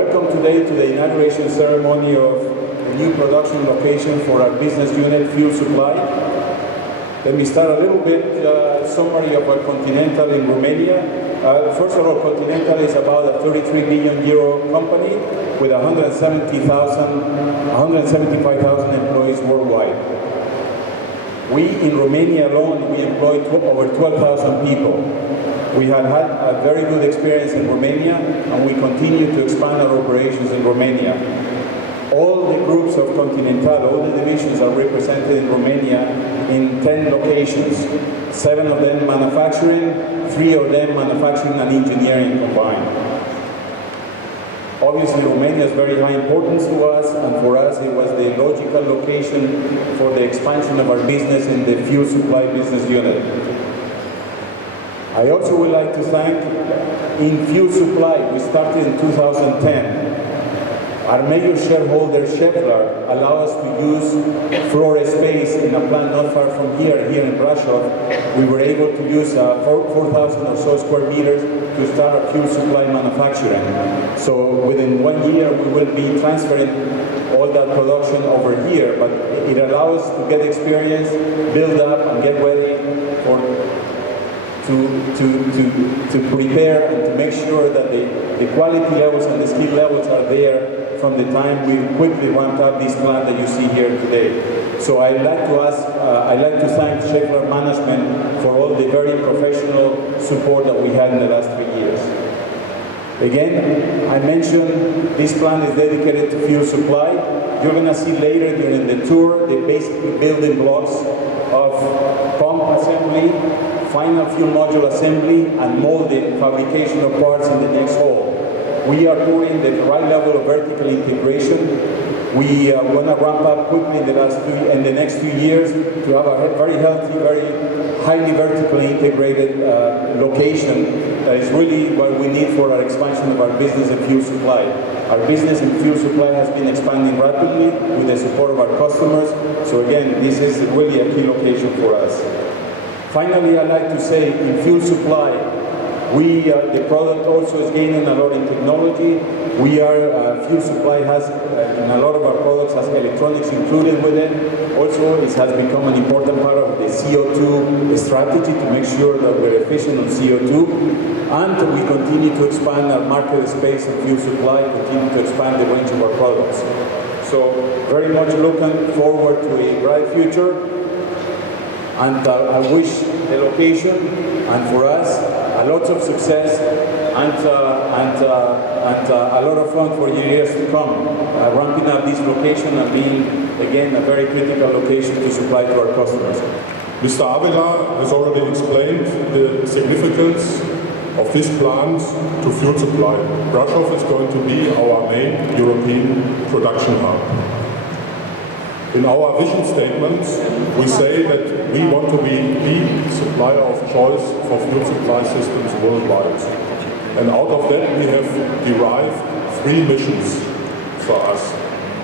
welcome today to the inauguration ceremony of a new production location for our business unit, Fuel Supply. Let me start a little bit summary about Continental in Romania. First of all, Continental is about a 33 billion euro company with 175,000 employees worldwide. We, in Romania alone, we employ over 12,000 people. We have had a very good experience in Romania, and we continue to expand our operations in Romania. All the groups of Continental, all the divisions are represented in Romania in 10 locations. 7 of them manufacturing, 3 of them manufacturing and engineering combined. Obviously, Romania is very high importance to us, and for us it was the logical location for the expansion of our business in the fuel supply business unit. I also would like to thank, in fuel supply, we started in 2010. Our major shareholder, Schaeffler, allowed us to use floor space in a plant not far from here in Brasov. We were able to use 4,000 or so square meters to start our fuel supply manufacturing. So within 1 year, we will be transferring all that production over here, but it allows us to get experience, build up, and get ready to prepare and to make sure that the quality levels and the skill levels are there from the time we quickly ramped up this plant that you see here today. So I'd like to thank Schaeffler management for all the very professional support that we had in the last 3 years. Again, I mentioned this plant is dedicated to fuel supply. You're going to see later during the tour the basic building blocks of pump assembly, final fuel module assembly, and molded fabrication of parts in the next hall. We are doing the right level of vertical integration. We want to ramp up quickly in the next few years to have a very healthy, very highly vertically integrated location that is really what we need for our expansion of our business in fuel supply. Our business in fuel supply has been expanding rapidly with the support of our customers. So again, this is really a key location for us. Finally, I'd like to say in fuel supply, the product also is gaining a lot in technology. Fuel supply has, in a lot of our products, has electronics included with it. Also, it has become an important part of the CO2 strategy to make sure that we're efficient on CO2. And we continue to expand our market space in fuel supply, continue to expand the range of our products. So, very much looking forward to a bright future. And I wish the location and for us a lot of success and a lot of fun for years to come. Ramping up this location and being, again, a very critical location to supply to our customers. Mr. Avila has already explained the significance of this plant to fuel supply. Brasov is going to be our main European production hub. In our vision statement, we say that we want to be the supplier of choice for fuel supply systems worldwide. And out of that, we have derived 3 missions for us: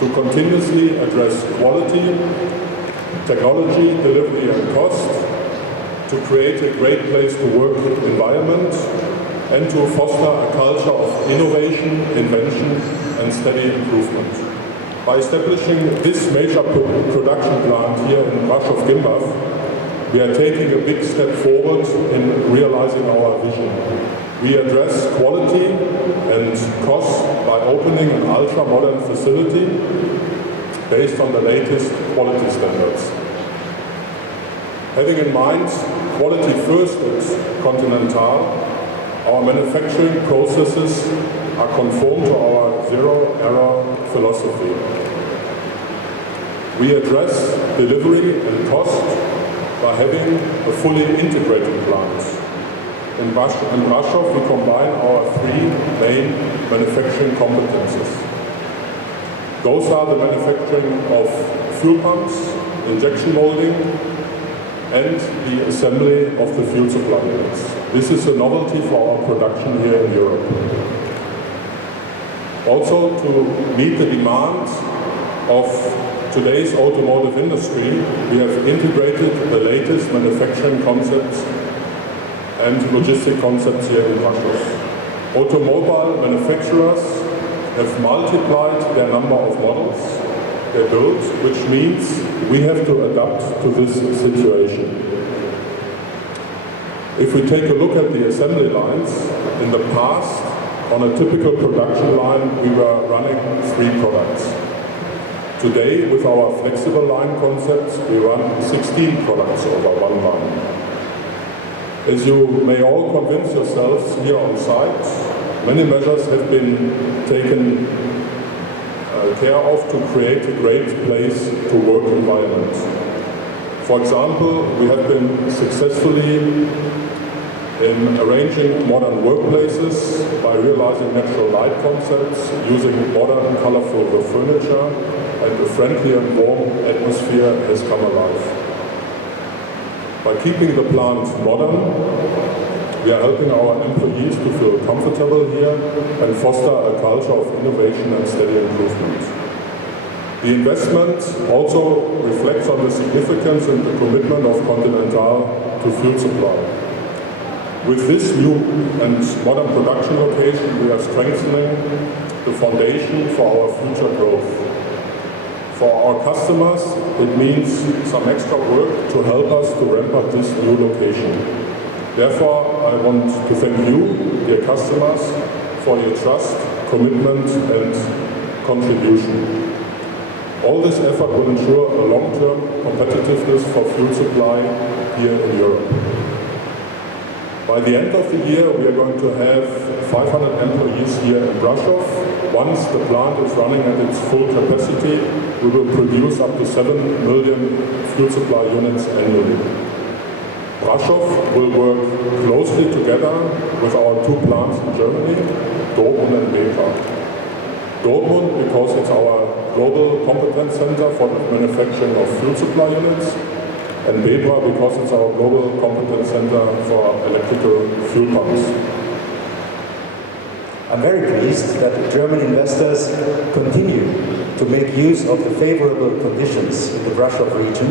to continuously address quality, technology, delivery and cost, to create a great place to work environment, and to foster a culture of innovation, invention and steady improvement. By establishing this major production plant here in Brasov, we are taking a big step forward in realizing our vision. We address quality and cost by opening an ultra-modern facility based on the latest quality standards. Having in mind quality first at Continental, our manufacturing processes are conform to our zero-error philosophy. We address delivery and cost by having a fully integrated plant. In Brasov, we combine our 3 main manufacturing competences. Those are the manufacturing of fuel pumps, injection molding, and the assembly of the fuel supply units. This is a novelty for our production here in Europe. Also, to meet the demands of today's automotive industry, we have integrated the latest manufacturing concepts and logistic concepts here in Brasov. Automobile manufacturers have multiplied their number of models they built, which means we have to adapt to this situation. If we take a look at the assembly lines, in the past, on a typical production line, we were running 3 products. Today, with our flexible line concepts, we run 16 products over one line. As you may all convince yourselves here on site, many measures have been taken care of to create a great place to work environment. For example, we have been successfully in arranging modern workplaces by realizing natural light concepts, using modern, colorful furniture, and a friendly and warm atmosphere has come alive. By keeping the plant modern, we are helping our employees to feel comfortable here and foster a culture of innovation and steady improvement. The investment also reflects on the significance and the commitment of Continental to fuel supply. With this new and modern production location, we are strengthening the foundation for our future growth. For our customers, it means some extra work to help us to ramp up this new location. Therefore, I want to thank you, dear customers, for your trust, commitment and contribution. All this effort will ensure a long-term competitiveness for fuel supply here in Europe. By the end of the year, we are going to have 500 employees here in Brasov. Once the plant is running at its full capacity, we will produce up to 7 million fuel supply units annually. Brasov will work closely together with our 2 plants in Germany, Dortmund and Brasov. Dortmund because it's our global competence center for the manufacturing of fuel supply units, and Bebra because it's our global competence center for electrical fuel pumps. I'm very pleased that German investors continue to make use of the favorable conditions in the Brasov region,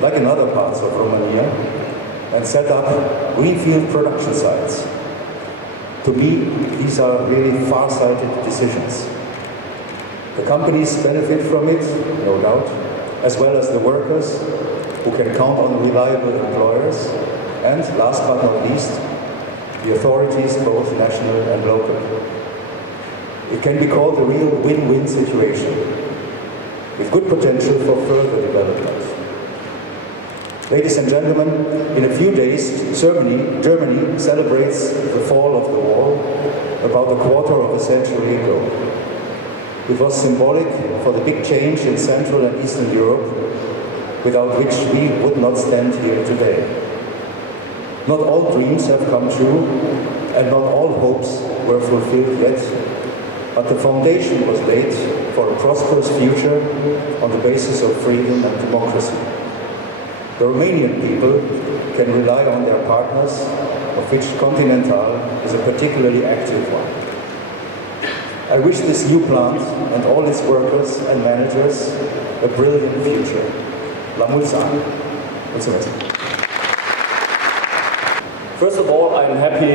like in other parts of Romania, and set up greenfield production sites. To me, these are really far-sighted decisions. The companies benefit from it, no doubt, as well as the workers, who can count on reliable employers, and last but not least, the authorities, both national and local. It can be called a real win-win situation, with good potential for further development. Ladies and gentlemen, in a few days, Germany celebrates the fall of the wall about a quarter of a century ago. It was symbolic for the big change in Central and Eastern Europe, without which we would not stand here today. Not all dreams have come true, and not all hopes were fulfilled yet, but the foundation was laid for a prosperous future on the basis of freedom and democracy. The Romanian people can rely on their partners, of which Continental is a particularly active one. I wish this new plant and all its workers and managers a brilliant future. La mulți ani. Mulțumesc. First of all, I'm happy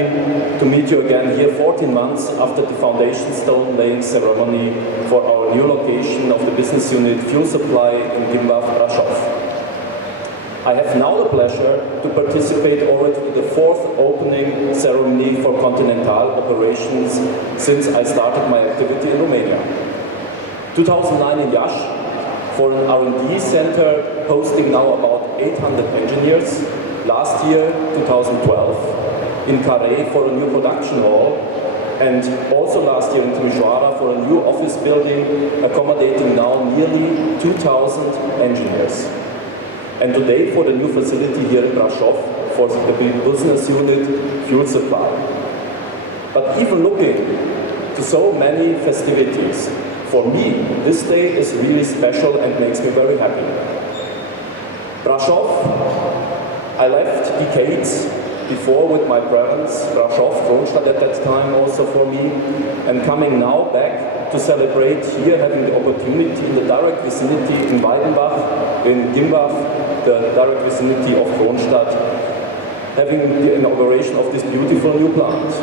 to meet you again here 14 months after the foundation stone laying ceremony for our new location of the business unit Fuel Supply in Gimbaf, Brasov. I have now the pleasure to participate already in the 4th opening ceremony for Continental operations since I started my activity in Romania. 2009 in Iași for an R&D center hosting now about 800 engineers. Last year, 2012, in Carré for a new production hall, and also last year in Timișoara for a new office building accommodating now nearly 2,000 engineers. And today for the new facility here in Brasov for the business unit Fuel Supply. But even looking to so many festivities, for me this day is really special and makes me very happy. Brasov, I left decades before with my parents, Brasov, Kronstadt at that time also for me, and coming now back to celebrate here, having the opportunity in the direct vicinity in Weidenbach, in Gimbaf, the direct vicinity of Kronstadt, having the inauguration of this beautiful new plant.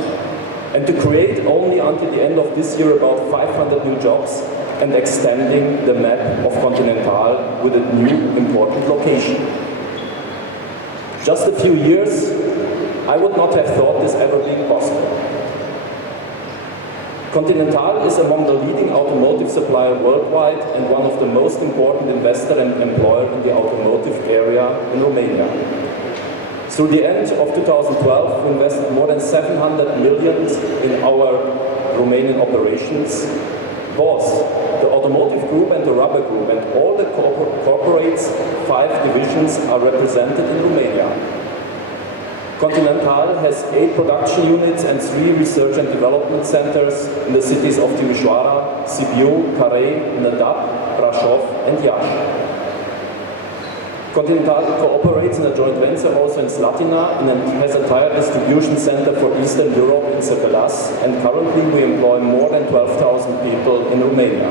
and to create only until the end of this year about 500 new jobs and extending the map of Continental with a new important location. Just a few years, I would not have thought this ever being possible. Continental is among the leading automotive supplier worldwide and one of the most important investor and employer in the automotive area in Romania. Through the end of 2012, we invested more than 700 million in our Romanian operations. Both the automotive group and the rubber group and all the corporates, 5 divisions are represented in Romania. Continental has 8 production units and 3 research and development centers in the cities of Timișoara, Sibiu, Carei, Nădap, Brasov and Iași. Continental cooperates in a joint venture also in Slatina and has a tire distribution center for Eastern Europe in Săcălas, and currently we employ more than 12,000 people in Romania.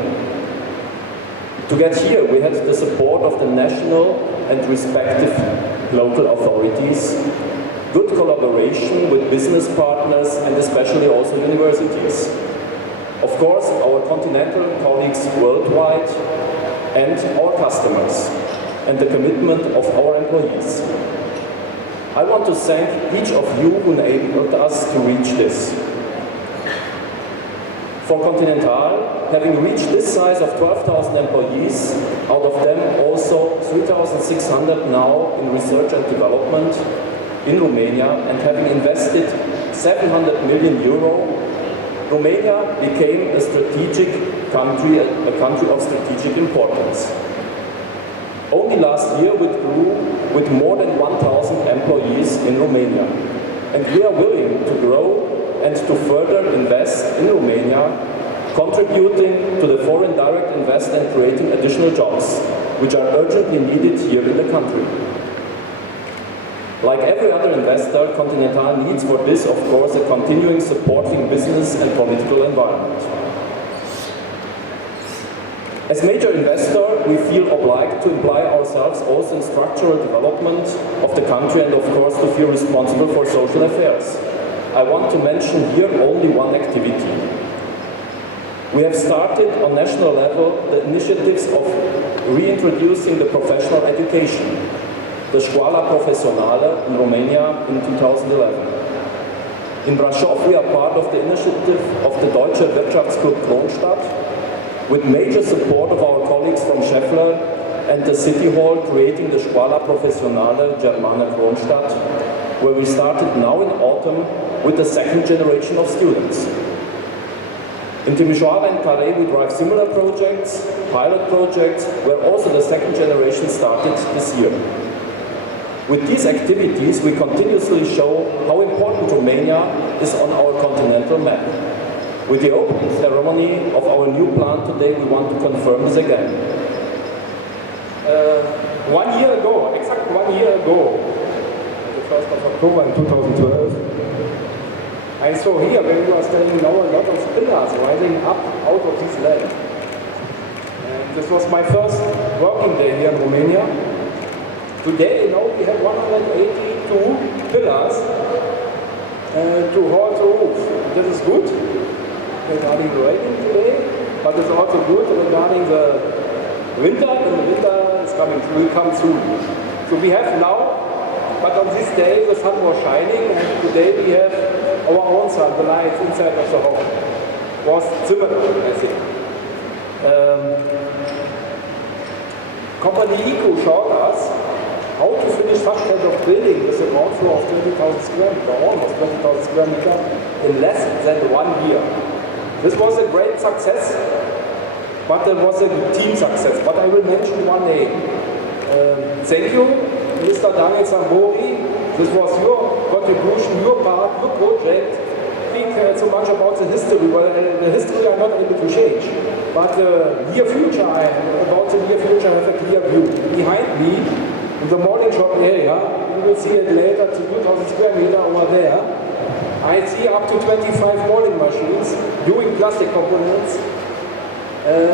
To get here, we had the support of the national and respective local authorities, good collaboration with business partners and especially also universities. Of course, our Continental colleagues worldwide and our customers, and the commitment of our employees. I want to thank each of you who enabled us to reach this. For Continental, having reached this size of 12,000 employees, out of them also 3,600 now in research and development in Romania, and having invested 700 million euro, Romania became a strategic country, a country of strategic importance. Only last year we grew with more than 1,000 employees in Romania, and we are willing to grow and to further invest in Romania, contributing to the foreign direct investment and creating additional jobs, which are urgently needed here in the country. Like every other investor, Continental needs for this, of course, a continuing supporting business and political environment. As major investor, we feel obliged to imply ourselves also in structural development of the country and of course to feel responsible for social affairs. I want to mention here only one activity. We have started on national level the initiatives of reintroducing the professional education, the Școala Profesională in Romania in 2011. In Brasov, we are part of the initiative of the Deutsche Wirtschaftsclub Kronstadt, with major support of our colleagues from Scheffler and the City Hall, creating the Școala Profesională Germană Kronstadt, where we started now in autumn with the second generation of students. In Timișoara and Carei we drive similar projects, pilot projects, where also the second generation started this year. With these activities we continuously show how important Romania is on our continental map. With the opening ceremony of our new plant today, we want to confirm this again. 1 year ago, exactly 1 year ago, the 1st of October in 2012, I saw here when we were staying now a lot of pillars rising up out of this land. And this was my first working day here in Romania. Today, we have 182 pillars to hold the roof. This is good regarding the rain today, but it's also good regarding the winter, and the winter will come soon. So we have now, but on this day the sun was shining, and today we have our own sun, the lights inside of the home. Was similar, I think. Company Eco showed us how to finish such kind of building with a ground floor of 20,000 square meters, almost 20,000 square meters, in less than 1 year. This was a great success, but it was a team success. But I will mention one name. Thank you, Mr. Daniel Sambori. This was your contribution, your part, your project. Think so much about the history. Well, the history I'm not able to change. But the near future, about the near future, I have a clear view. Behind me, in the molding shop area, you will see it later, 2,000 square meters over there. I see up to 25 molding machines doing plastic components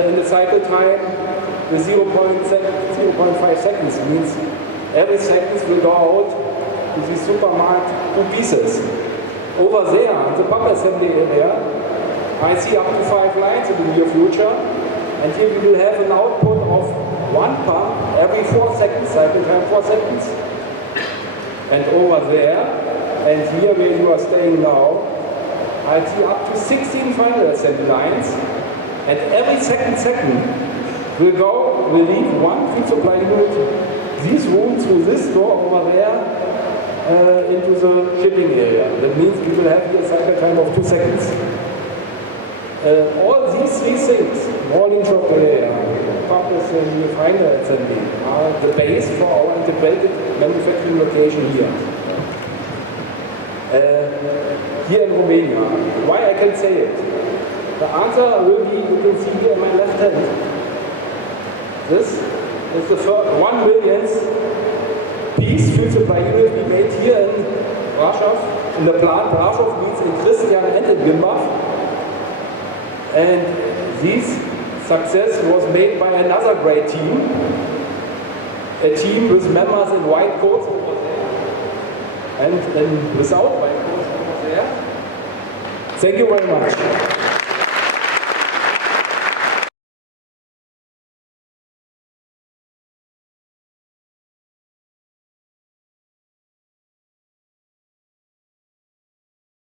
in the cycle time with 0.5 seconds. It means every second will go out to the supermarket 2 pieces. Over there, in the pump assembly area, I see up to 5 lines in the near future, and here we will have an output of 1 pump every 4 seconds, cycle time 4 seconds. And over there, and here where you are staying now, I see up to 16 final assembly lines, and every second will leave 1 fuel supply unit, these rooms through this door over there, into the shipping area. That means we will have here a cycle time of 2 seconds. All these 3 things, rolling shop area, pump assembly, final assembly, are the base for our integrated manufacturing location here. Here in Romania. Why I can say it? The answer will be, you can see here on my left hand. This is the first 1 millionth piece fuel supply unit we made here in Brasov. In the plant, Brasov means in Christian and in Gimbaf. And this success was made by another great team. A team with members in white coats over there and without white coats over there. Thank you very much.